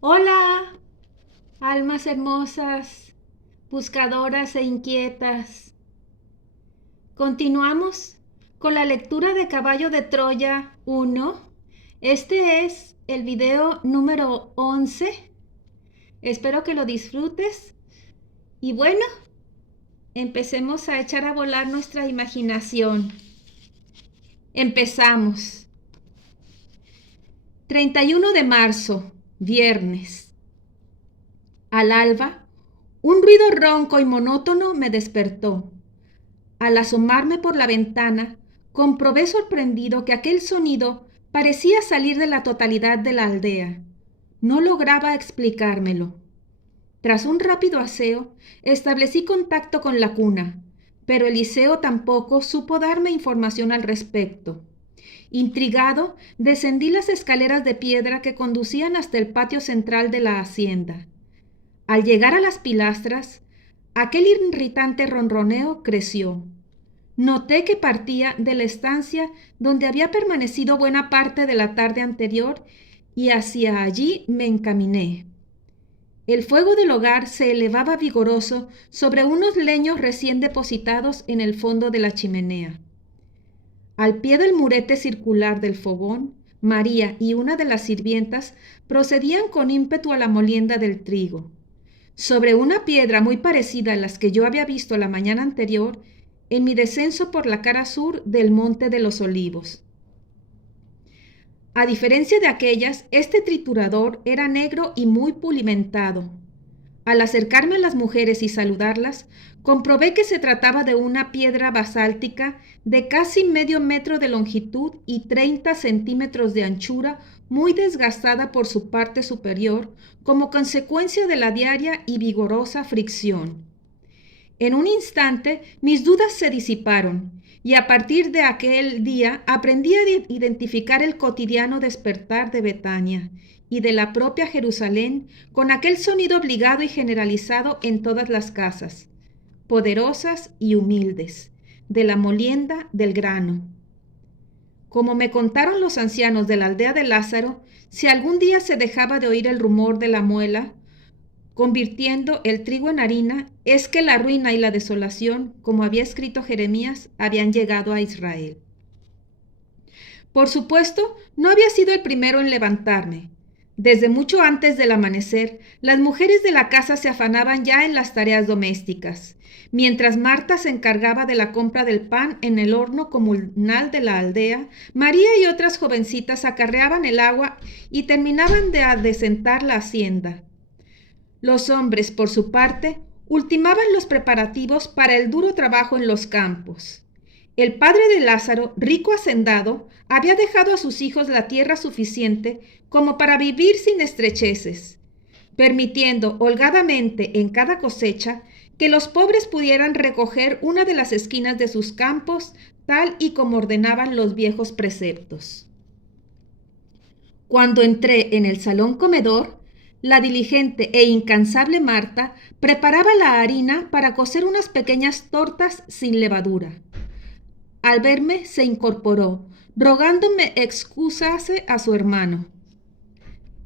Hola, almas hermosas, buscadoras e inquietas. Continuamos con la lectura de Caballo de Troya 1. Este es el video número 11. Espero que lo disfrutes. Y bueno, empecemos a echar a volar nuestra imaginación. Empezamos. 31 de marzo, viernes. Al alba, un ruido ronco y monótono me despertó. Al asomarme por la ventana, comprobé sorprendido que aquel sonido parecía salir de la totalidad de la aldea. No lograba explicármelo. Tras un rápido aseo, establecí contacto con la cuna, pero Eliseo tampoco supo darme información al respecto. Intrigado, descendí las escaleras de piedra que conducían hasta el patio central de la hacienda. Al llegar a las pilastras, aquel irritante ronroneo creció. Noté que partía de la estancia donde había permanecido buena parte de la tarde anterior y hacia allí me encaminé. El fuego del hogar se elevaba vigoroso sobre unos leños recién depositados en el fondo de la chimenea. Al pie del murete circular del fogón, María y una de las sirvientas procedían con ímpetu a la molienda del trigo. Sobre una piedra muy parecida a las que yo había visto la mañana anterior, en mi descenso por la cara sur del Monte de los Olivos. A diferencia de aquellas, este triturador era negro y muy pulimentado. Al acercarme a las mujeres y saludarlas, comprobé que se trataba de una piedra basáltica de casi medio metro de longitud y 30 centímetros de anchura, muy desgastada por su parte superior, como consecuencia de la diaria y vigorosa fricción. En un instante mis dudas se disiparon y a partir de aquel día aprendí a identificar el cotidiano despertar de Betania y de la propia Jerusalén con aquel sonido obligado y generalizado en todas las casas, poderosas y humildes, de la molienda del grano. Como me contaron los ancianos de la aldea de Lázaro, si algún día se dejaba de oír el rumor de la muela, convirtiendo el trigo en harina, es que la ruina y la desolación, como había escrito Jeremías, habían llegado a Israel. Por supuesto, no había sido el primero en levantarme. Desde mucho antes del amanecer, las mujeres de la casa se afanaban ya en las tareas domésticas, mientras Marta se encargaba de la compra del pan en el horno comunal de la aldea. María y otras jovencitas acarreaban el agua y terminaban de adecentar la hacienda. Los hombres, por su parte, ultimaban los preparativos para el duro trabajo en los campos. El padre de Lázaro, rico hacendado, había dejado a sus hijos la tierra suficiente como para vivir sin estrecheces, permitiendo holgadamente en cada cosecha que los pobres pudieran recoger una de las esquinas de sus campos, tal y como ordenaban los viejos preceptos. Cuando entré en el salón comedor, la diligente e incansable Marta preparaba la harina para cocer unas pequeñas tortas sin levadura. Al verme se incorporó, rogándome excusase a su hermano.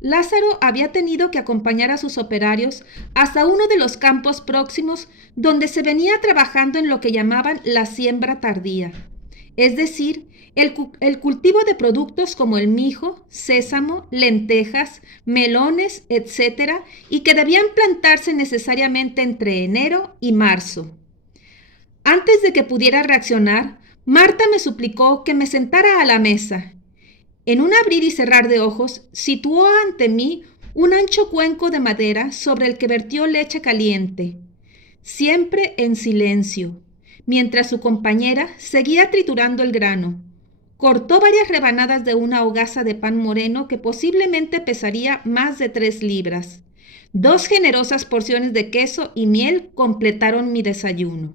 Lázaro había tenido que acompañar a sus operarios hasta uno de los campos próximos donde se venía trabajando en lo que llamaban la siembra tardía, es decir, el cultivo de productos como el mijo, sésamo, lentejas, melones, etc., y que debían plantarse necesariamente entre enero y marzo. Antes de que pudiera reaccionar, Marta me suplicó que me sentara a la mesa. En un abrir y cerrar de ojos, situó ante mí un ancho cuenco de madera sobre el que vertió leche caliente, siempre en silencio, mientras su compañera seguía triturando el grano. Cortó varias rebanadas de una hogaza de pan moreno que posiblemente pesaría más de 3 libras. 2 generosas porciones de queso y miel completaron mi desayuno.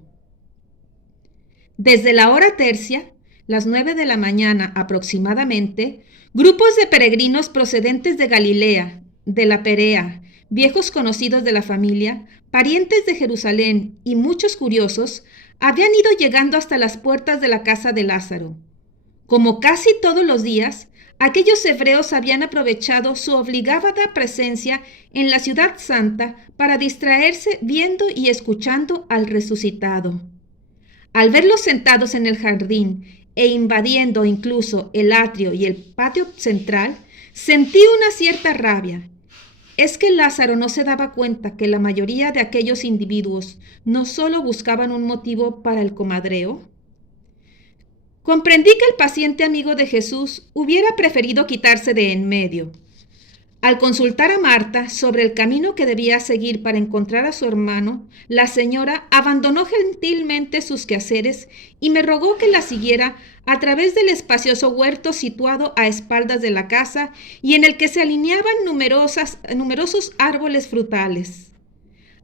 Desde la hora tercia, las 9 de la mañana aproximadamente, grupos de peregrinos procedentes de Galilea, de la Perea, viejos conocidos de la familia, parientes de Jerusalén y muchos curiosos, habían ido llegando hasta las puertas de la casa de Lázaro. Como casi todos los días, Aquellos hebreos habían aprovechado su obligada presencia en la ciudad santa para distraerse viendo y escuchando al resucitado. Al verlos sentados en el jardín e invadiendo incluso el atrio y el patio central, sentí una cierta rabia. ¿Es que Lázaro no se daba cuenta que la mayoría de aquellos individuos no solo buscaban un motivo para el comadreo? Comprendí que el paciente amigo de Jesús hubiera preferido quitarse de en medio. Al consultar a Marta sobre el camino que debía seguir para encontrar a su hermano, la señora abandonó gentilmente sus quehaceres y me rogó que la siguiera a través del espacioso huerto situado a espaldas de la casa y en el que se alineaban numerosos árboles frutales.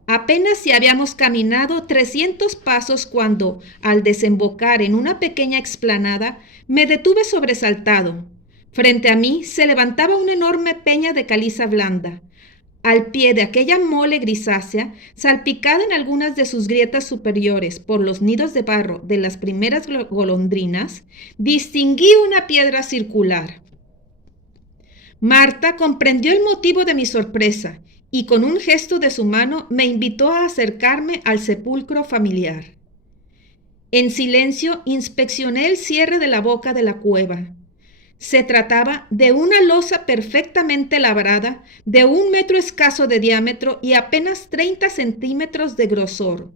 Apenas si habíamos caminado 300 pasos cuando, al desembocar en una pequeña explanada, me detuve sobresaltado. Frente a mí se levantaba una enorme peña de caliza blanda. Al pie de aquella mole grisácea, salpicada en algunas de sus grietas superiores por los nidos de barro de las primeras golondrinas, distinguí una piedra circular. Marta comprendió el motivo de mi sorpresa y con un gesto de su mano me invitó a acercarme al sepulcro familiar. En silencio inspeccioné el cierre de la boca de la cueva. Se trataba de una losa perfectamente labrada, de 1 metro escaso de diámetro y apenas 30 centímetros de grosor.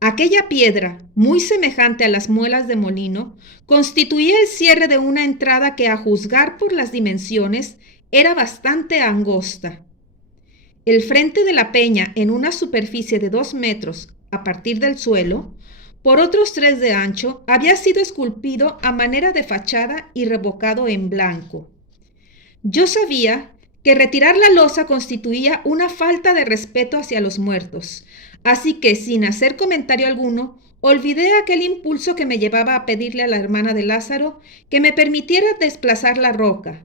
Aquella piedra, muy semejante a las muelas de molino, constituía el cierre de una entrada que, a juzgar por las dimensiones, era bastante angosta. El frente de la peña, en una superficie de 2 metros a partir del suelo, por otros 3 de ancho, había sido esculpido a manera de fachada y revocado en blanco. Yo sabía que retirar la losa constituía una falta de respeto hacia los muertos, así que, sin hacer comentario alguno, olvidé aquel impulso que me llevaba a pedirle a la hermana de Lázaro que me permitiera desplazar la roca.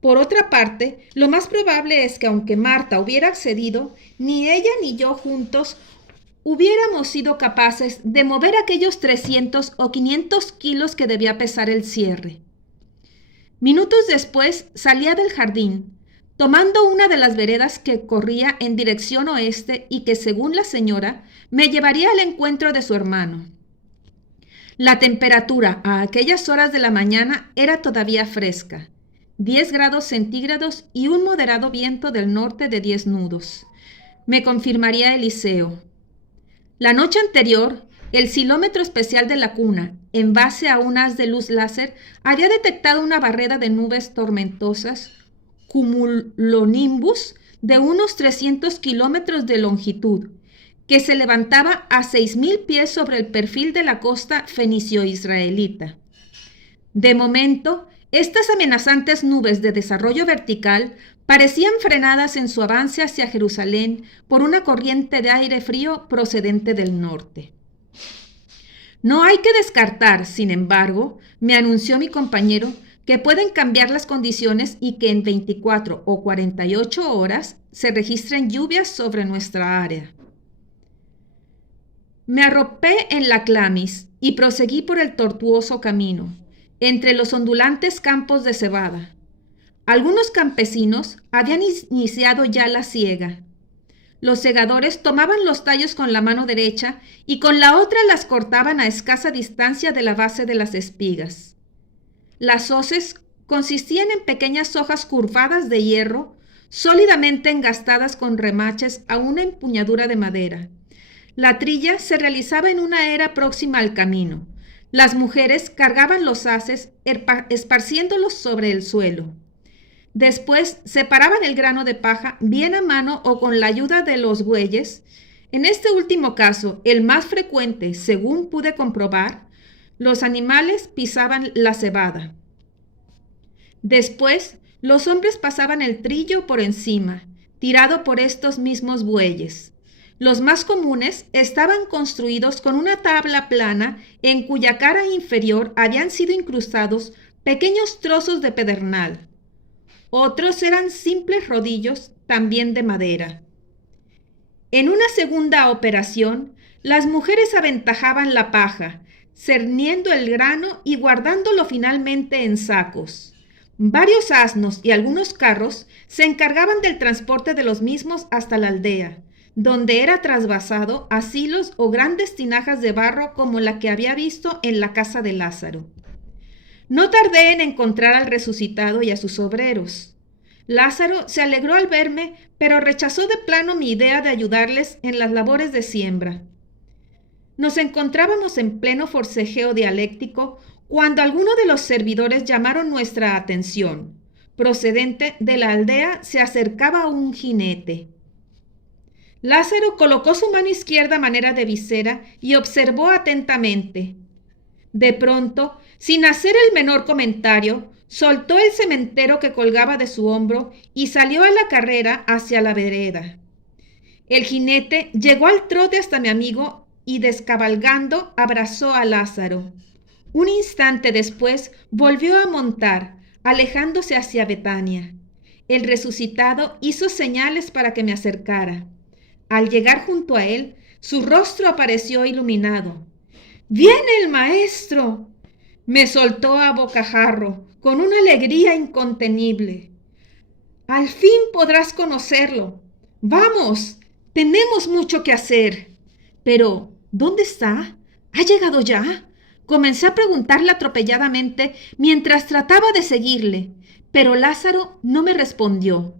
Por otra parte, lo más probable es que, aunque Marta hubiera accedido, ni ella ni yo juntos hubiéramos sido capaces de mover aquellos 300 o 500 kilos que debía pesar el cierre. Minutos después salía del jardín, tomando una de las veredas que corría en dirección oeste y que, según la señora, me llevaría al encuentro de su hermano. La temperatura a aquellas horas de la mañana era todavía fresca, 10 grados centígrados y un moderado viento del norte de 10 nudos. Me confirmaría Eliseo. La noche anterior, el silómetro especial de la cuna, en base a un haz de luz láser, había detectado una barrera de nubes tormentosas, cumulonimbus, de unos 300 kilómetros de longitud, que se levantaba a 6.000 pies sobre el perfil de la costa fenicio-israelita. De momento, estas amenazantes nubes de desarrollo vertical parecían frenadas en su avance hacia Jerusalén por una corriente de aire frío procedente del norte. No hay que descartar, sin embargo, me anunció mi compañero, que pueden cambiar las condiciones y que en 24 o 48 horas se registren lluvias sobre nuestra área. Me arropé en la clamis y proseguí por el tortuoso camino, entre los ondulantes campos de cebada. Algunos campesinos habían iniciado ya la siega. Los segadores tomaban los tallos con la mano derecha y con la otra las cortaban a escasa distancia de la base de las espigas. Las hoces consistían en pequeñas hojas curvadas de hierro, sólidamente engastadas con remaches a una empuñadura de madera. La trilla se realizaba en una era próxima al camino. Las mujeres cargaban los haces, esparciéndolos sobre el suelo. Después separaban el grano de paja bien a mano o con la ayuda de los bueyes. En este último caso, el más frecuente, según pude comprobar, los animales pisaban la cebada. Después, los hombres pasaban el trillo por encima, tirado por estos mismos bueyes. Los más comunes estaban construidos con una tabla plana en cuya cara inferior habían sido incrustados pequeños trozos de pedernal. Otros eran simples rodillos, también de madera. En una segunda operación, las mujeres aventajaban la paja, cerniendo el grano y guardándolo finalmente en sacos. Varios asnos y algunos carros se encargaban del transporte de los mismos hasta la aldea, donde era trasvasado a silos o grandes tinajas de barro como la que había visto en la casa de Lázaro. No tardé en encontrar al resucitado y a sus obreros. Lázaro se alegró al verme, pero rechazó de plano mi idea de ayudarles en las labores de siembra. Nos encontrábamos en pleno forcejeo dialéctico cuando algunos de los servidores llamaron nuestra atención. Procedente de la aldea se acercaba un jinete. Lázaro colocó su mano izquierda a manera de visera y observó atentamente. De pronto, sin hacer el menor comentario, soltó el cementero que colgaba de su hombro y salió a la carrera hacia la vereda. El jinete llegó al trote hasta mi amigo y, descabalgando, abrazó a Lázaro. Un instante después volvió a montar, alejándose hacia Betania. El resucitado hizo señales para que me acercara. Al llegar junto a él, su rostro apareció iluminado. ¡Viene el maestro!, me soltó a bocajarro, con una alegría incontenible. Al fin podrás conocerlo. Vamos, tenemos mucho que hacer. Pero, ¿dónde está? ¿Ha llegado ya? Comencé a preguntarle atropelladamente mientras trataba de seguirle, pero Lázaro no me respondió.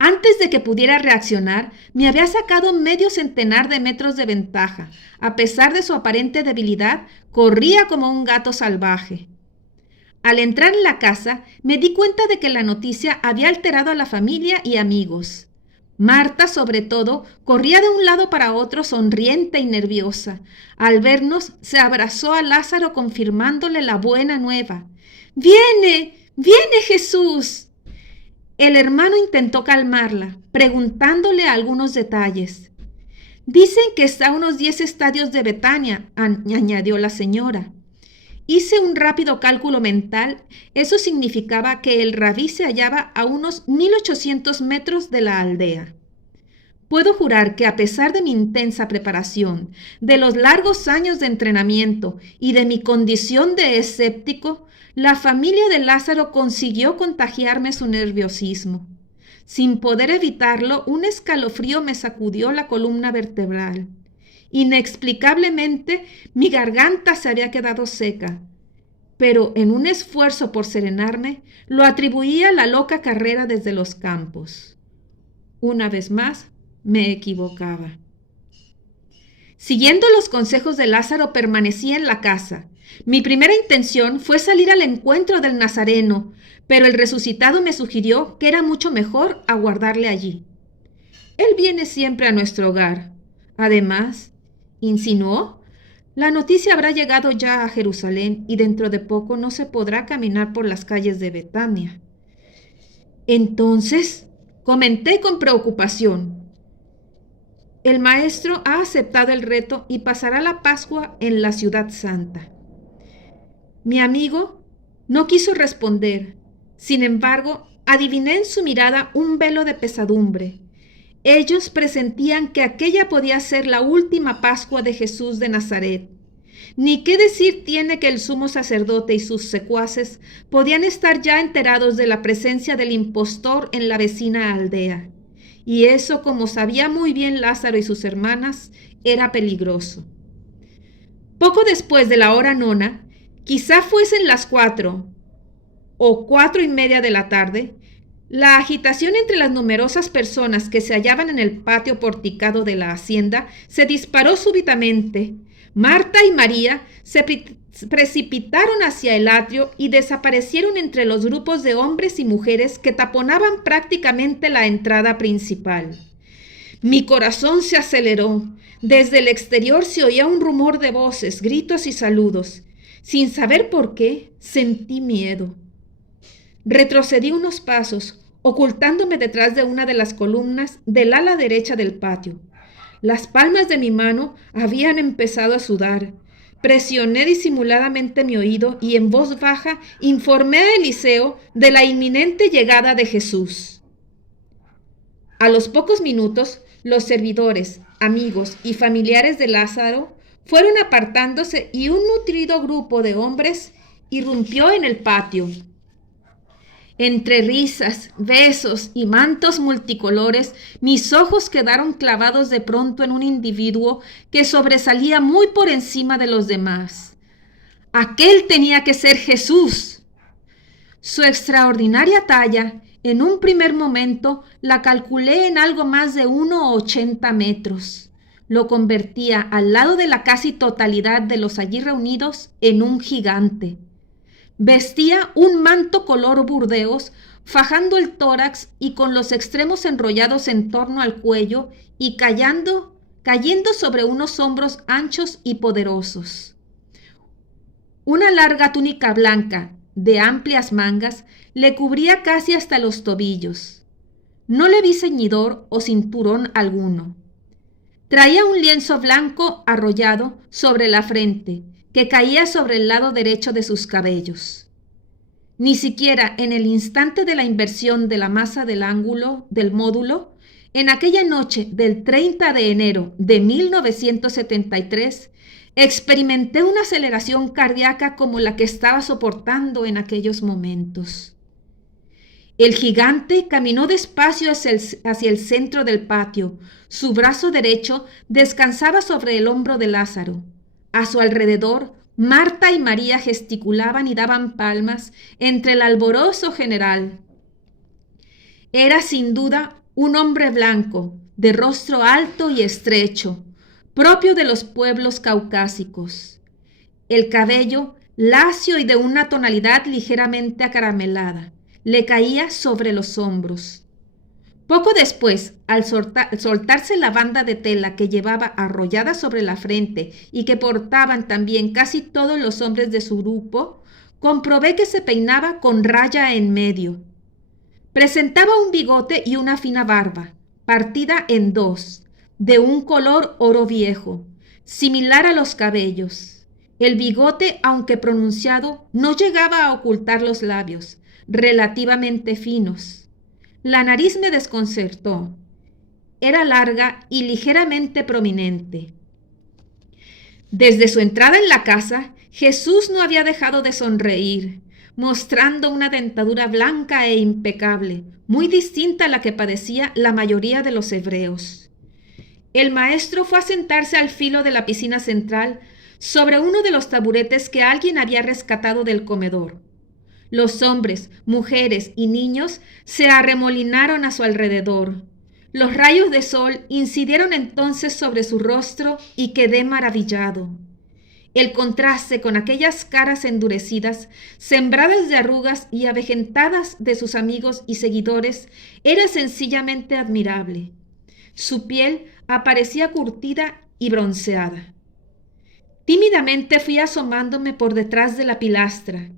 Antes de que pudiera reaccionar, me había sacado medio centenar de metros de ventaja. A pesar de su aparente debilidad, corría como un gato salvaje. Al entrar en la casa, me di cuenta de que la noticia había alterado a la familia y amigos. Marta, sobre todo, corría de un lado para otro sonriente y nerviosa. Al vernos, se abrazó a Lázaro confirmándole la buena nueva. ¡Viene! ¡Viene Jesús! El hermano intentó calmarla, preguntándole algunos detalles. Dicen que está a unos 10 estadios de Betania, añadió la señora. Hice un rápido cálculo mental. Eso significaba que el rabí se hallaba a unos 1800 metros de la aldea. Puedo jurar que a pesar de mi intensa preparación, de los largos años de entrenamiento y de mi condición de escéptico, la familia de Lázaro consiguió contagiarme su nerviosismo. Sin poder evitarlo, un escalofrío me sacudió la columna vertebral. Inexplicablemente, mi garganta se había quedado seca, pero en un esfuerzo por serenarme, lo atribuía a la loca carrera desde los campos. Una vez más, me equivocaba. Siguiendo los consejos de Lázaro, permanecí en la casa. Mi primera intención fue salir al encuentro del Nazareno, pero el resucitado me sugirió que era mucho mejor aguardarle allí. Él viene siempre a nuestro hogar. Además, insinuó, la noticia habrá llegado ya a Jerusalén y dentro de poco no se podrá caminar por las calles de Betania. Entonces, comenté con preocupación. El maestro ha aceptado el reto y pasará la Pascua en la ciudad santa. Mi amigo no quiso responder. Sin embargo, adiviné en su mirada un velo de pesadumbre. Ellos presentían que aquella podía ser la última Pascua de Jesús de Nazaret. Ni qué decir tiene que el sumo sacerdote y sus secuaces podían estar ya enterados de la presencia del impostor en la vecina aldea. Y eso, como sabía muy bien Lázaro y sus hermanas, era peligroso. Poco después de la hora nona, quizá fuesen las 4 o 4:30 de la tarde, la agitación entre las numerosas personas que se hallaban en el patio porticado de la hacienda se disparó súbitamente. Marta y María se precipitaron hacia el atrio y desaparecieron entre los grupos de hombres y mujeres que taponaban prácticamente la entrada principal. Mi corazón se aceleró. Desde el exterior se oía un rumor de voces, gritos y saludos. Sin saber por qué, sentí miedo. Retrocedí unos pasos, ocultándome detrás de una de las columnas del ala derecha del patio. Las palmas de mi mano habían empezado a sudar. Presioné disimuladamente mi oído y en voz baja informé a Eliseo de la inminente llegada de Jesús. A los pocos minutos, los servidores, amigos y familiares de Lázaro fueron apartándose y un nutrido grupo de hombres irrumpió en el patio. Entre risas, besos y mantos multicolores, mis ojos quedaron clavados de pronto en un individuo que sobresalía muy por encima de los demás. Aquel tenía que ser Jesús. Su extraordinaria talla, en un primer momento, la calculé en algo más de 1,80 metros. Lo convertía, al lado de la casi totalidad de los allí reunidos, en un gigante. Vestía un manto color burdeos, fajando el tórax y con los extremos enrollados en torno al cuello y cayendo sobre unos hombros anchos y poderosos. Una larga túnica blanca, de amplias mangas, le cubría casi hasta los tobillos. No le vi ceñidor o cinturón alguno. Traía un lienzo blanco arrollado sobre la frente, que caía sobre el lado derecho de sus cabellos. Ni siquiera en el instante de la inversión de la masa del ángulo del módulo, en aquella noche del 30 de enero de 1973, experimenté una aceleración cardíaca como la que estaba soportando en aquellos momentos. El gigante caminó despacio hacia el centro del patio. Su brazo derecho descansaba sobre el hombro de Lázaro. A su alrededor, Marta y María gesticulaban y daban palmas entre el alborozo general. Era sin duda un hombre blanco, de rostro alto y estrecho, propio de los pueblos caucásicos. El cabello, lacio y de una tonalidad ligeramente acaramelada, le caía sobre los hombros. Poco después, al soltarse la banda de tela que llevaba arrollada sobre la frente y que portaban también casi todos los hombres de su grupo, comprobé que se peinaba con raya en medio. Presentaba un bigote y una fina barba, partida en dos, de un color oro viejo, similar a los cabellos. El bigote, aunque pronunciado, no llegaba a ocultar los labios, relativamente finos. La nariz me desconcertó. Era larga y ligeramente prominente. Desde su entrada en la casa, Jesús no había dejado de sonreír, mostrando una dentadura blanca e impecable, muy distinta a la que padecía la mayoría de los hebreos. El maestro fue a sentarse al filo de la piscina central sobre uno de los taburetes que alguien había rescatado del comedor. Los hombres, mujeres y niños se arremolinaron a su alrededor. Los rayos de sol incidieron entonces sobre su rostro y quedé maravillado. El contraste con aquellas caras endurecidas, sembradas de arrugas y avejentadas de sus amigos y seguidores, era sencillamente admirable. Su piel aparecía curtida y bronceada. Tímidamente fui asomándome por detrás de la pilastra.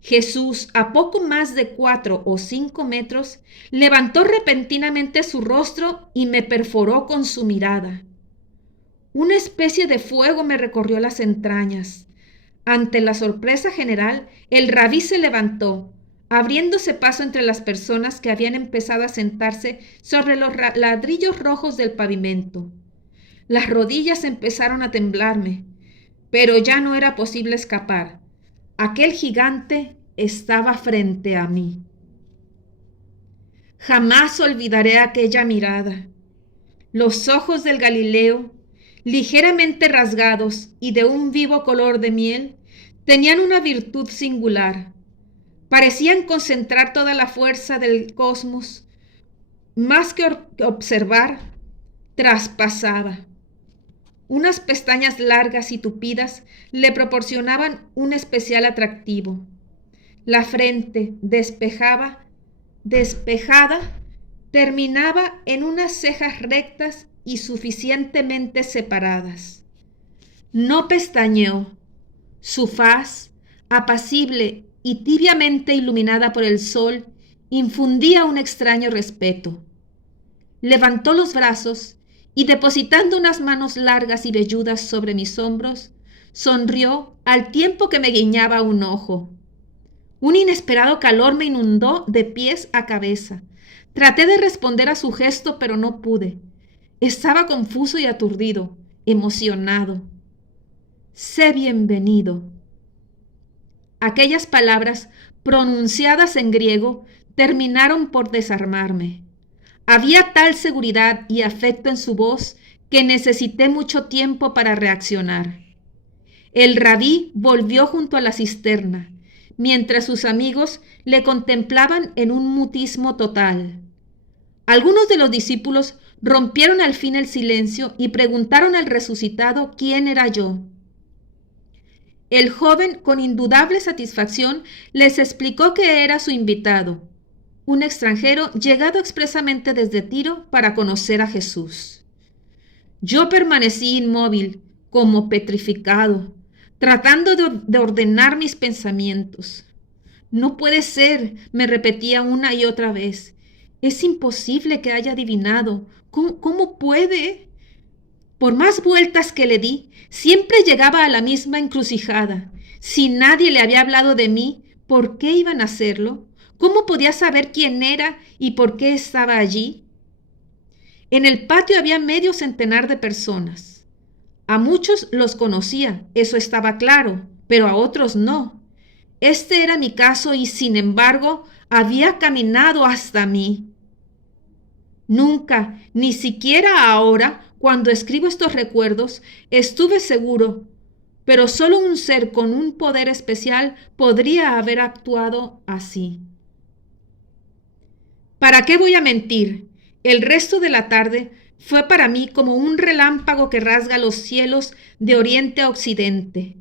Jesús, a poco más de 4 o 5 metros, levantó repentinamente su rostro y me perforó con su mirada. Una especie de fuego me recorrió las entrañas. Ante la sorpresa general, el rabí se levantó, abriéndose paso entre las personas que habían empezado a sentarse sobre los ladrillos rojos del pavimento. Las rodillas empezaron a temblarme, pero ya no era posible escapar. Aquel gigante estaba frente a mí. Jamás olvidaré aquella mirada. Los ojos del Galileo, ligeramente rasgados y de un vivo color de miel, tenían una virtud singular. Parecían concentrar toda la fuerza del cosmos. Más que observar, traspasaba. Unas pestañas largas y tupidas le proporcionaban un especial atractivo. La frente, despejada, terminaba en unas cejas rectas y suficientemente separadas. No pestañeó. Su faz, apacible y tibiamente iluminada por el sol, infundía un extraño respeto. Levantó los brazos y, depositando unas manos largas y velludas sobre mis hombros, sonrió al tiempo que me guiñaba un ojo. Un inesperado calor me inundó de pies a cabeza. Traté de responder a su gesto, pero no pude. Estaba confuso y aturdido, emocionado. Sé bienvenido. Aquellas palabras, pronunciadas en griego, terminaron por desarmarme. Había tal seguridad y afecto en su voz que necesité mucho tiempo para reaccionar. El rabí volvió junto a la cisterna, mientras sus amigos le contemplaban en un mutismo total. Algunos de los discípulos rompieron al fin el silencio y preguntaron al resucitado quién era yo. El joven, con indudable satisfacción, les explicó que era su invitado, un extranjero llegado expresamente desde Tiro para conocer a Jesús. Yo permanecí inmóvil, como petrificado, tratando de ordenar mis pensamientos. No puede ser, me repetía una y otra vez. Es imposible que haya adivinado. ¿Cómo puede? Por más vueltas que le di, siempre llegaba a la misma encrucijada. Si nadie le había hablado de mí, ¿por qué iban a hacerlo? ¿Cómo podía saber quién era y por qué estaba allí? En el patio había medio centenar de personas. A muchos los conocía, eso estaba claro, pero a otros no. Este era mi caso y, sin embargo, había caminado hasta mí. Nunca, ni siquiera ahora, cuando escribo estos recuerdos, estuve seguro, pero solo un ser con un poder especial podría haber actuado así. ¿Para qué voy a mentir? El resto de la tarde fue para mí como un relámpago que rasga los cielos de oriente a occidente.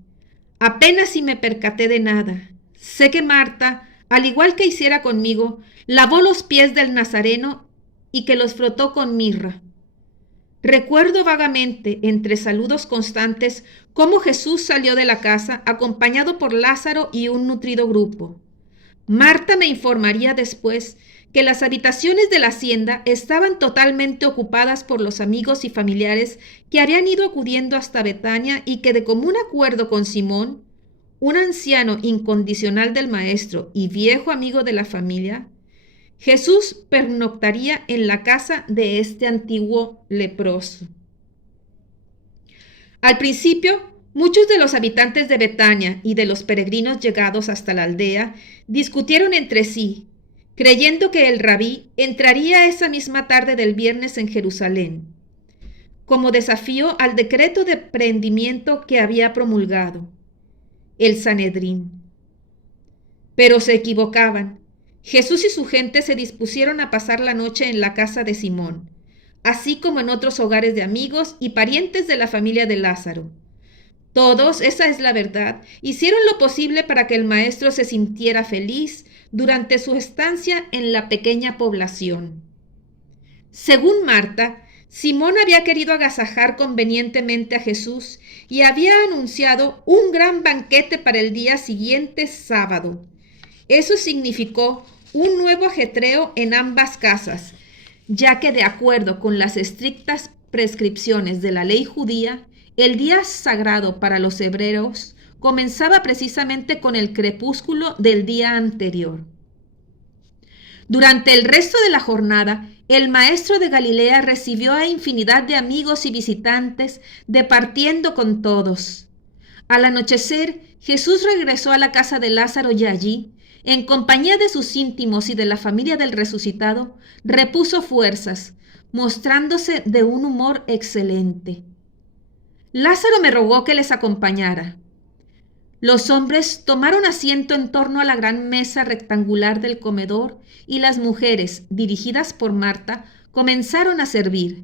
Apenas si me percaté de nada. Sé que Marta, al igual que hiciera conmigo, lavó los pies del Nazareno y que los frotó con mirra. Recuerdo vagamente, entre saludos constantes, cómo Jesús salió de la casa acompañado por Lázaro y un nutrido grupo. Marta me informaría después que las habitaciones de la hacienda estaban totalmente ocupadas por los amigos y familiares que habían ido acudiendo hasta Betania y que de común acuerdo con Simón, un anciano incondicional del maestro y viejo amigo de la familia, Jesús pernoctaría en la casa de este antiguo leproso. Al principio, muchos de los habitantes de Betania y de los peregrinos llegados hasta la aldea discutieron entre sí, creyendo que el rabí entraría esa misma tarde del viernes en Jerusalén, como desafío al decreto de prendimiento que había promulgado el Sanedrín. Pero se equivocaban. Jesús y su gente se dispusieron a pasar la noche en la casa de Simón, así como en otros hogares de amigos y parientes de la familia de Lázaro. Todos, esa es la verdad, hicieron lo posible para que el maestro se sintiera feliz durante su estancia en la pequeña población. Según Marta, Simón había querido agasajar convenientemente a Jesús y había anunciado un gran banquete para el día siguiente, sábado. Eso significó un nuevo ajetreo en ambas casas, ya que de acuerdo con las estrictas prescripciones de la ley judía, el día sagrado para los hebreos comenzaba precisamente con el crepúsculo del día anterior. Durante el resto de la jornada, el maestro de Galilea recibió a infinidad de amigos y visitantes, departiendo con todos. Al anochecer, Jesús regresó a la casa de Lázaro y allí, en compañía de sus íntimos y de la familia del resucitado, repuso fuerzas, mostrándose de un humor excelente. Lázaro me rogó que les acompañara. Los hombres tomaron asiento en torno a la gran mesa rectangular del comedor y las mujeres, dirigidas por Marta, comenzaron a servir.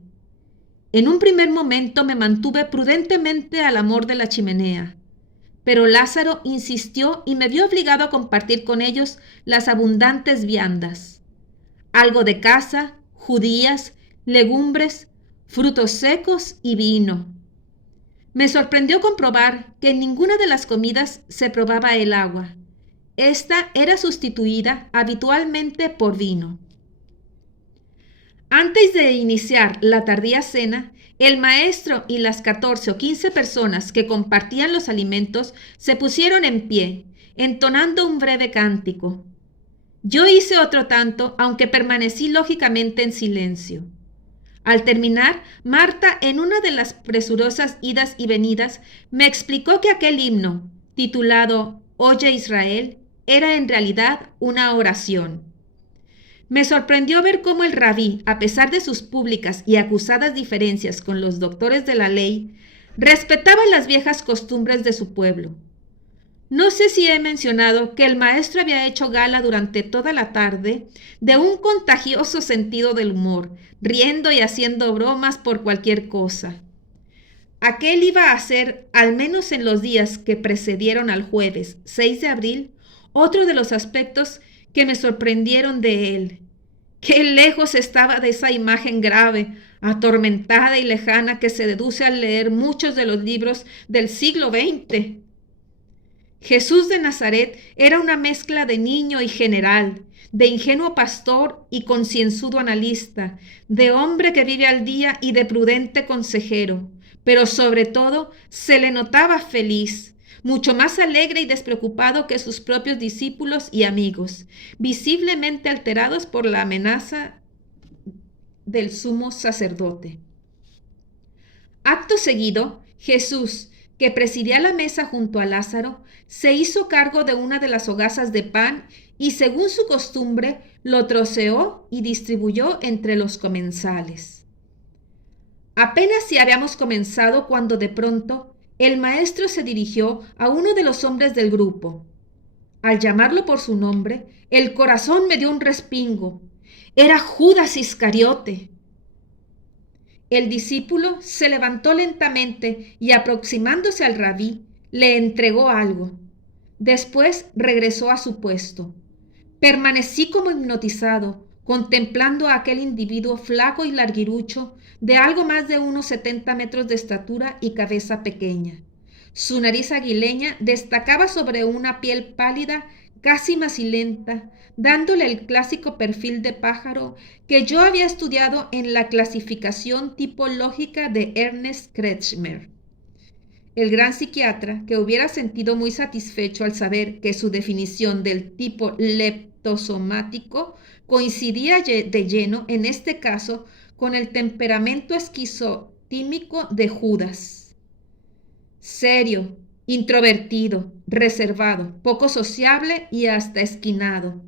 En un primer momento me mantuve prudentemente al amor de la chimenea, pero Lázaro insistió y me vio obligado a compartir con ellos las abundantes viandas. Algo de caza, judías, legumbres, frutos secos y vino. Me sorprendió comprobar que en ninguna de las comidas se probaba el agua. Esta era sustituida habitualmente por vino. Antes de iniciar la tardía cena, el maestro y las 14 o 15 personas que compartían los alimentos se pusieron en pie, entonando un breve cántico. Yo hice otro tanto, aunque permanecí lógicamente en silencio. Al terminar, Marta, en una de las presurosas idas y venidas, me explicó que aquel himno, titulado Oye Israel, era en realidad una oración. Me sorprendió ver cómo el rabí, a pesar de sus públicas y acusadas diferencias con los doctores de la ley, respetaba las viejas costumbres de su pueblo. No sé si he mencionado que el maestro había hecho gala durante toda la tarde de un contagioso sentido del humor, riendo y haciendo bromas por cualquier cosa. Aquel iba a ser, al menos en los días que precedieron al jueves 6 de abril, otro de los aspectos que me sorprendieron de él. Qué lejos estaba de esa imagen grave, atormentada y lejana que se deduce al leer muchos de los libros del siglo XX. Jesús de Nazaret era una mezcla de niño y general, de ingenuo pastor y concienzudo analista, de hombre que vive al día y de prudente consejero, pero sobre todo se le notaba feliz, mucho más alegre y despreocupado que sus propios discípulos y amigos, visiblemente alterados por la amenaza del sumo sacerdote. Acto seguido, Jesús, que presidía la mesa junto a Lázaro, se hizo cargo de una de las hogazas de pan y, según su costumbre, lo troceó y distribuyó entre los comensales. Apenas si habíamos comenzado cuando de pronto el maestro se dirigió a uno de los hombres del grupo. Al llamarlo por su nombre, el corazón me dio un respingo. Era Judas Iscariote. El discípulo se levantó lentamente y, aproximándose al rabí, le entregó algo. Después regresó a su puesto. Permanecí como hipnotizado, contemplando a aquel individuo flaco y larguirucho, de algo más de unos 70 metros de estatura y cabeza pequeña. Su nariz aguileña destacaba sobre una piel pálida, casi macilenta, dándole el clásico perfil de pájaro que yo había estudiado en la clasificación tipológica de Ernest Kretschmer. El gran psiquiatra, que hubiera sentido muy satisfecho al saber que su definición del tipo leptosomático coincidía de lleno, en este caso, con el temperamento esquizotímico de Judas. Serio, introvertido, reservado, poco sociable y hasta esquinado.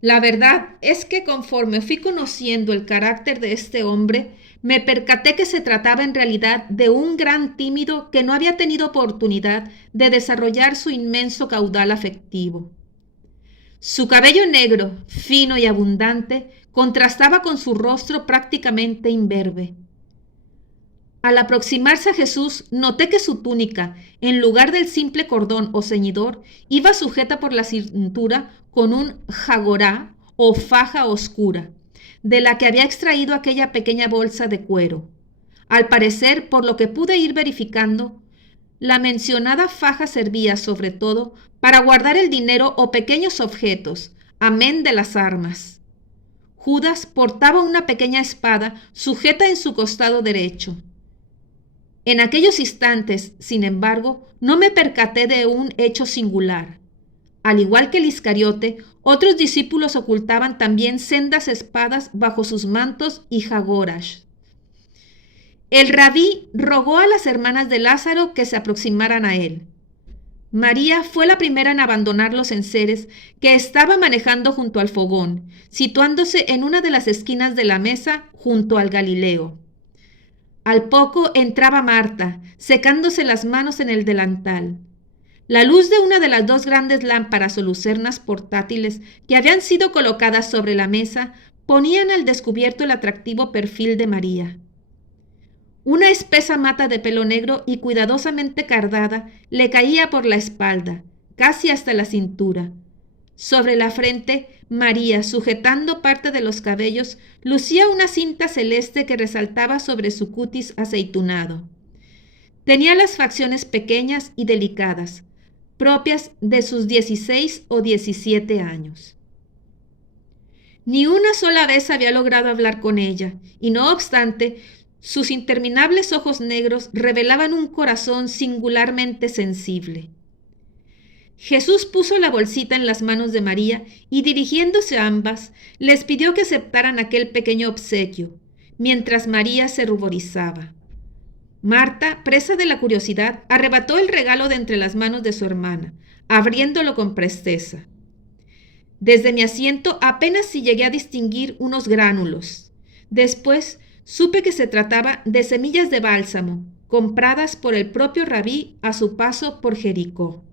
La verdad es que conforme fui conociendo el carácter de este hombre, me percaté que se trataba en realidad de un gran tímido que no había tenido oportunidad de desarrollar su inmenso caudal afectivo. Su cabello negro, fino y abundante, contrastaba con su rostro prácticamente imberbe. Al aproximarse a Jesús, noté que su túnica, en lugar del simple cordón o ceñidor, iba sujeta por la cintura con un jagorá o faja oscura, de la que había extraído aquella pequeña bolsa de cuero. Al parecer, por lo que pude ir verificando, la mencionada faja servía sobre todo para guardar el dinero o pequeños objetos, amén de las armas. Judas portaba una pequeña espada sujeta en su costado derecho. En aquellos instantes, sin embargo, no me percaté de un hecho singular. Al igual que el Iscariote, otros discípulos ocultaban también sendas espadas bajo sus mantos y jagoras. El rabí rogó a las hermanas de Lázaro que se aproximaran a él. María fue la primera en abandonar los enseres que estaba manejando junto al fogón, situándose en una de las esquinas de la mesa junto al Galileo. Al poco entraba Marta, secándose las manos en el delantal. La luz de una de las dos grandes lámparas o lucernas portátiles que habían sido colocadas sobre la mesa ponían al descubierto el atractivo perfil de María. Una espesa mata de pelo negro y cuidadosamente cardada le caía por la espalda, casi hasta la cintura. Sobre la frente, María, sujetando parte de los cabellos, lucía una cinta celeste que resaltaba sobre su cutis aceitunado. Tenía las facciones pequeñas y delicadas, propias de sus 16 o 17 años. Ni una sola vez había logrado hablar con ella, y no obstante, sus interminables ojos negros revelaban un corazón singularmente sensible. Jesús puso la bolsita en las manos de María y, dirigiéndose a ambas, les pidió que aceptaran aquel pequeño obsequio, mientras María se ruborizaba. Marta, presa de la curiosidad, arrebató el regalo de entre las manos de su hermana, abriéndolo con presteza. Desde mi asiento apenas si llegué a distinguir unos gránulos. Después supe que se trataba de semillas de bálsamo, compradas por el propio Rabí a su paso por Jericó.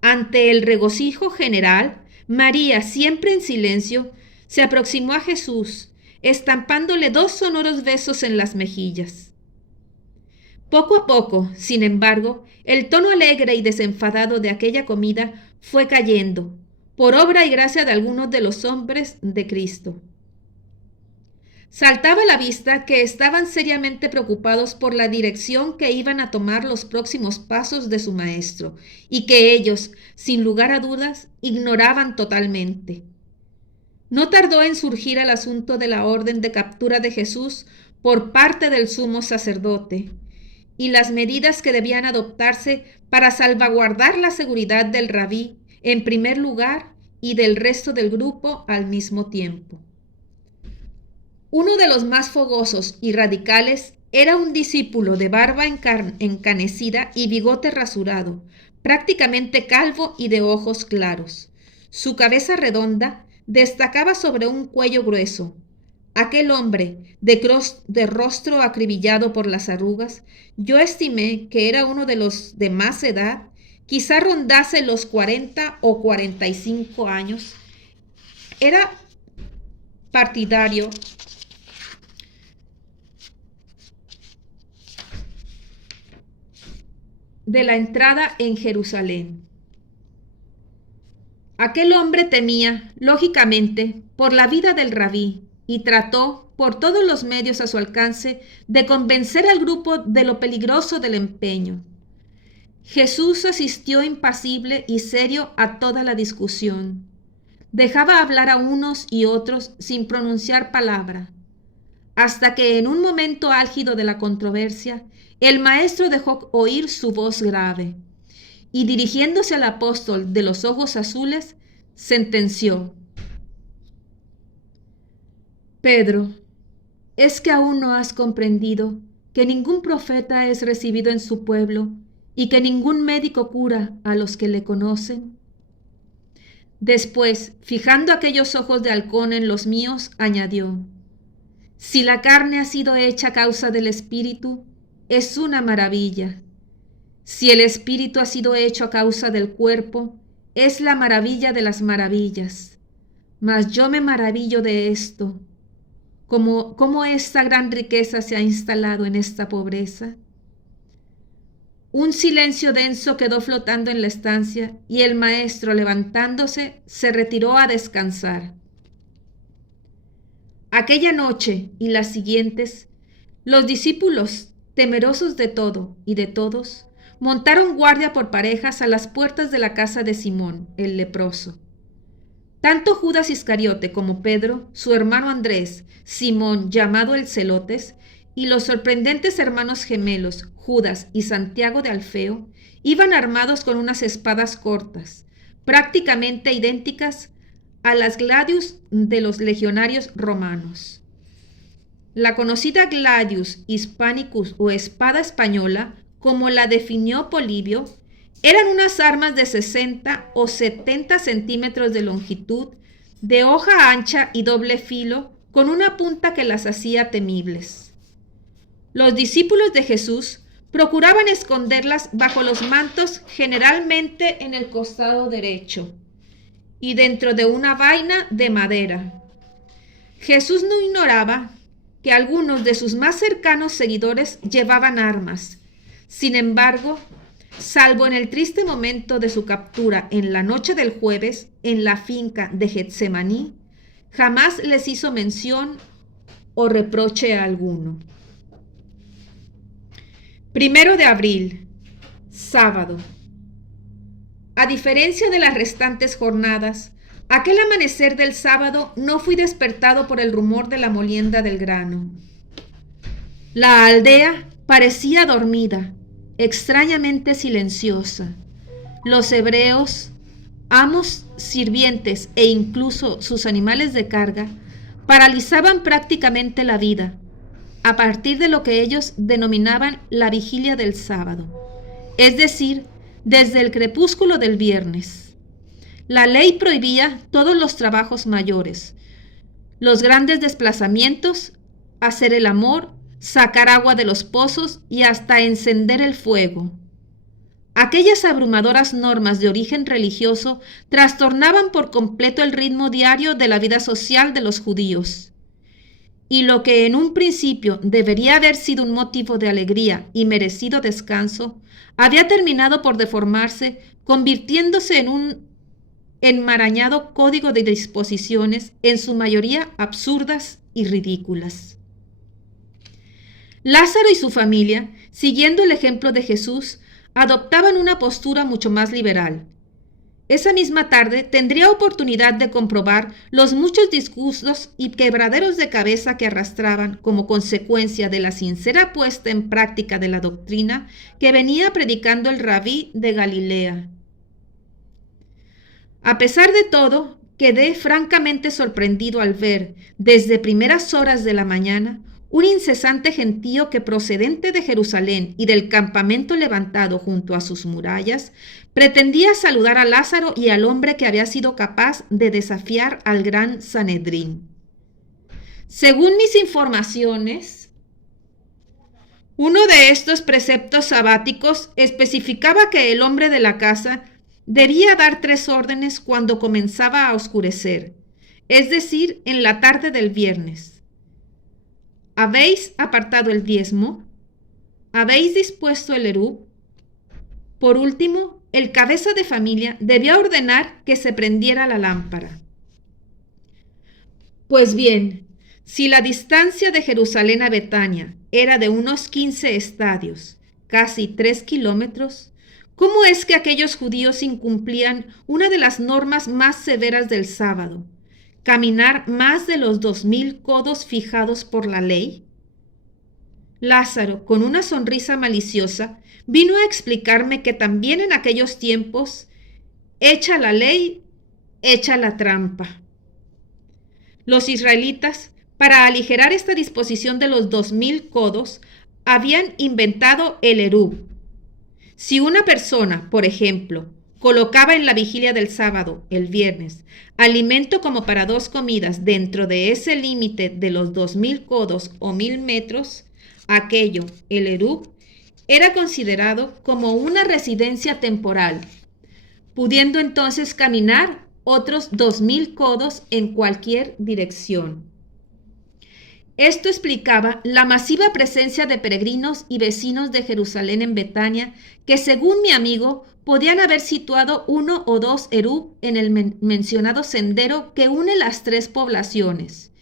Ante el regocijo general, María, siempre en silencio, se aproximó a Jesús, estampándole 2 sonoros besos en las mejillas. Poco a poco, sin embargo, el tono alegre y desenfadado de aquella comida fue cayendo, por obra y gracia de algunos de los hombres de Cristo. Saltaba a la vista que estaban seriamente preocupados por la dirección que iban a tomar los próximos pasos de su maestro, y que ellos, sin lugar a dudas, ignoraban totalmente. No tardó en surgir el asunto de la orden de captura de Jesús por parte del sumo sacerdote, y las medidas que debían adoptarse para salvaguardar la seguridad del rabí en primer lugar y del resto del grupo al mismo tiempo. Uno de los más fogosos y radicales era un discípulo de barba encanecida y bigote rasurado, prácticamente calvo y de ojos claros. Su cabeza redonda destacaba sobre un cuello grueso. Aquel hombre, de rostro acribillado por las arrugas, yo estimé que era uno de los de más edad, quizá rondase los 40 o 45 años. Era partidario de la entrada en Jerusalén. Aquel hombre temía, lógicamente, por la vida del rabí y trató, por todos los medios a su alcance, de convencer al grupo de lo peligroso del empeño. Jesús asistió impasible y serio a toda la discusión. Dejaba hablar a unos y otros sin pronunciar palabra, hasta que en un momento álgido de la controversia, el maestro dejó oír su voz grave y, dirigiéndose al apóstol de los ojos azules, sentenció: Pedro, ¿es que aún no has comprendido que ningún profeta es recibido en su pueblo y que ningún médico cura a los que le conocen? Después, fijando aquellos ojos de halcón en los míos, añadió: si la carne ha sido hecha a causa del espíritu, es una maravilla. Si el espíritu ha sido hecho a causa del cuerpo, es la maravilla de las maravillas. Mas yo me maravillo de esto. ¿Cómo esta gran riqueza se ha instalado en esta pobreza? Un silencio denso quedó flotando en la estancia y el maestro, levantándose, se retiró a descansar. Aquella noche y las siguientes, los discípulos, temerosos de todo y de todos, montaron guardia por parejas a las puertas de la casa de Simón, el leproso. Tanto Judas Iscariote como Pedro, su hermano Andrés, Simón, llamado el Celotes, y los sorprendentes hermanos gemelos, Judas y Santiago de Alfeo, iban armados con unas espadas cortas, prácticamente idénticas a las gladius de los legionarios romanos. La conocida gladius hispanicus o espada española, como la definió Polibio, eran unas armas de 60 o 70 centímetros de longitud, de hoja ancha y doble filo, con una punta que las hacía temibles. Los discípulos de Jesús procuraban esconderlas bajo los mantos, generalmente en el costado derecho, y dentro de una vaina de madera. Jesús no ignoraba que algunos de sus más cercanos seguidores llevaban armas. Sin embargo, salvo en el triste momento de su captura en la noche del jueves en la finca de Getsemaní, jamás les hizo mención o reproche alguno. 1 de abril, sábado. A diferencia de las restantes jornadas, aquel amanecer del sábado no fui despertado por el rumor de la molienda del grano. La aldea parecía dormida, extrañamente silenciosa. Los hebreos, amos, sirvientes e incluso sus animales de carga, paralizaban prácticamente la vida, a partir de lo que ellos denominaban la vigilia del sábado, es decir, desde el crepúsculo del viernes. la ley prohibía todos los trabajos mayores, los grandes desplazamientos, hacer el amor, sacar agua de los pozos y hasta encender el fuego. Aquellas abrumadoras normas de origen religioso trastornaban por completo el ritmo diario de la vida social de los judíos. Y lo que en un principio debería haber sido un motivo de alegría y merecido descanso, había terminado por deformarse, convirtiéndose en un enmarañado código de disposiciones, en su mayoría absurdas y ridículas. Lázaro y su familia, siguiendo el ejemplo de Jesús, adoptaban una postura mucho más liberal. Esa misma tarde tendría oportunidad de comprobar los muchos disgustos y quebraderos de cabeza que arrastraban como consecuencia de la sincera puesta en práctica de la doctrina que venía predicando el rabí de Galilea. A pesar de todo, quedé francamente sorprendido al ver, desde primeras horas de la mañana, un incesante gentío que, procedente de Jerusalén y del campamento levantado junto a sus murallas, pretendía saludar a Lázaro y al hombre que había sido capaz de desafiar al gran Sanedrín. Según mis informaciones, uno de estos preceptos sabáticos especificaba que el hombre de la casa debía dar 3 órdenes cuando comenzaba a oscurecer, es decir, en la tarde del viernes. ¿Habéis apartado el diezmo? ¿Habéis dispuesto el erub? Por último, el cabeza de familia debía ordenar que se prendiera la lámpara. Pues bien, si la distancia de Jerusalén a Betania era de unos 15 estadios, casi 3 kilómetros, ¿cómo es que aquellos judíos incumplían una de las normas más severas del sábado? ¿Caminar más de los 2000 codos fijados por la ley? Lázaro, con una sonrisa maliciosa, vino a explicarme que también en aquellos tiempos, hecha la ley, hecha la trampa. Los israelitas, para aligerar esta disposición de los 2000 codos, habían inventado el erub. Si una persona, por ejemplo, colocaba en la vigilia del sábado, el viernes, alimento como para 2 comidas dentro de ese límite de los 2000 codos o 1000 metros, aquello, el erub, era considerado como una residencia temporal, pudiendo entonces caminar otros 2000 codos en cualquier dirección. Esto explicaba la masiva presencia de peregrinos y vecinos de Jerusalén en Betania, que según mi amigo podían haber situado 1 o 2 erub en el mencionado sendero que une las 3 poblaciones,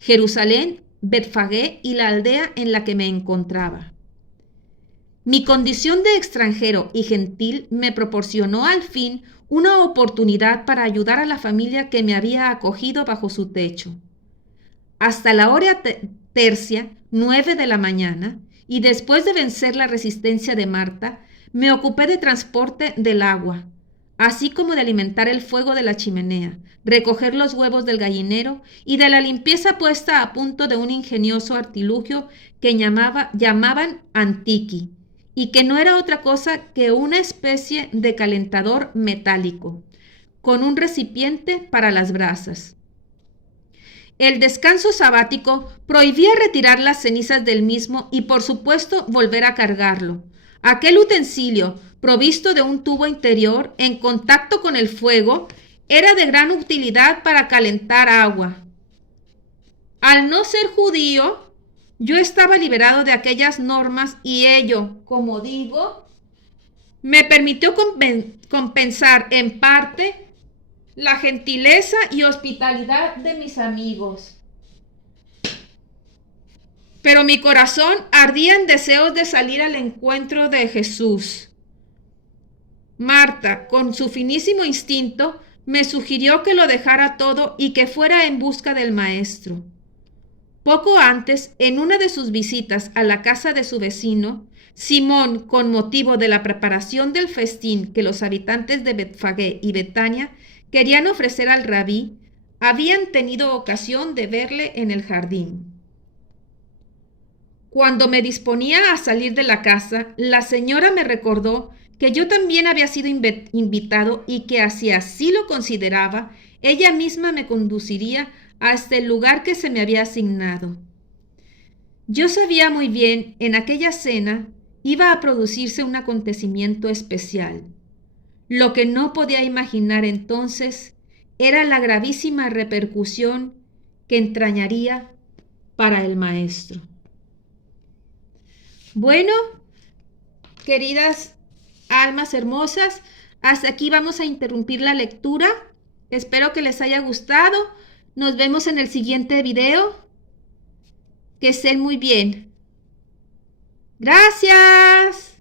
Jerusalén, Betfagé y la aldea en la que me encontraba. Mi condición de extranjero y gentil me proporcionó al fin una oportunidad para ayudar a la familia que me había acogido bajo su techo. Hasta la hora tercia, 9 de la mañana, y después de vencer la resistencia de Marta, me ocupé de transporte del agua, así como de alimentar el fuego de la chimenea, recoger los huevos del gallinero y de la limpieza puesta a punto de un ingenioso artilugio que llamaban antiqui, y que no era otra cosa que una especie de calentador metálico, con un recipiente para las brasas. El descanso sabático prohibía retirar las cenizas del mismo y, por supuesto, volver a cargarlo. Aquel utensilio, provisto de un tubo interior en contacto con el fuego, era de gran utilidad para calentar agua. Al no ser judío, yo estaba liberado de aquellas normas y ello, como digo, me permitió compensar en parte la gentileza y hospitalidad de mis amigos. Pero mi corazón ardía en deseos de salir al encuentro de Jesús. Marta, con su finísimo instinto, me sugirió que lo dejara todo y que fuera en busca del maestro. Poco antes, en una de sus visitas a la casa de su vecino, Simón, con motivo de la preparación del festín que los habitantes de Betfagé y Betania querían ofrecer al rabí, habían tenido ocasión de verle en el jardín. Cuando me disponía a salir de la casa, la señora me recordó que yo también había sido invitado y que si así lo consideraba, ella misma me conduciría hasta el lugar que se me había asignado. Yo sabía muy bien, en aquella cena iba a producirse un acontecimiento especial. Lo que no podía imaginar entonces era la gravísima repercusión que entrañaría para el maestro. Bueno, queridas almas hermosas, hasta aquí vamos a interrumpir la lectura. Espero que les haya gustado. Nos vemos en el siguiente video. Que estén muy bien. Gracias.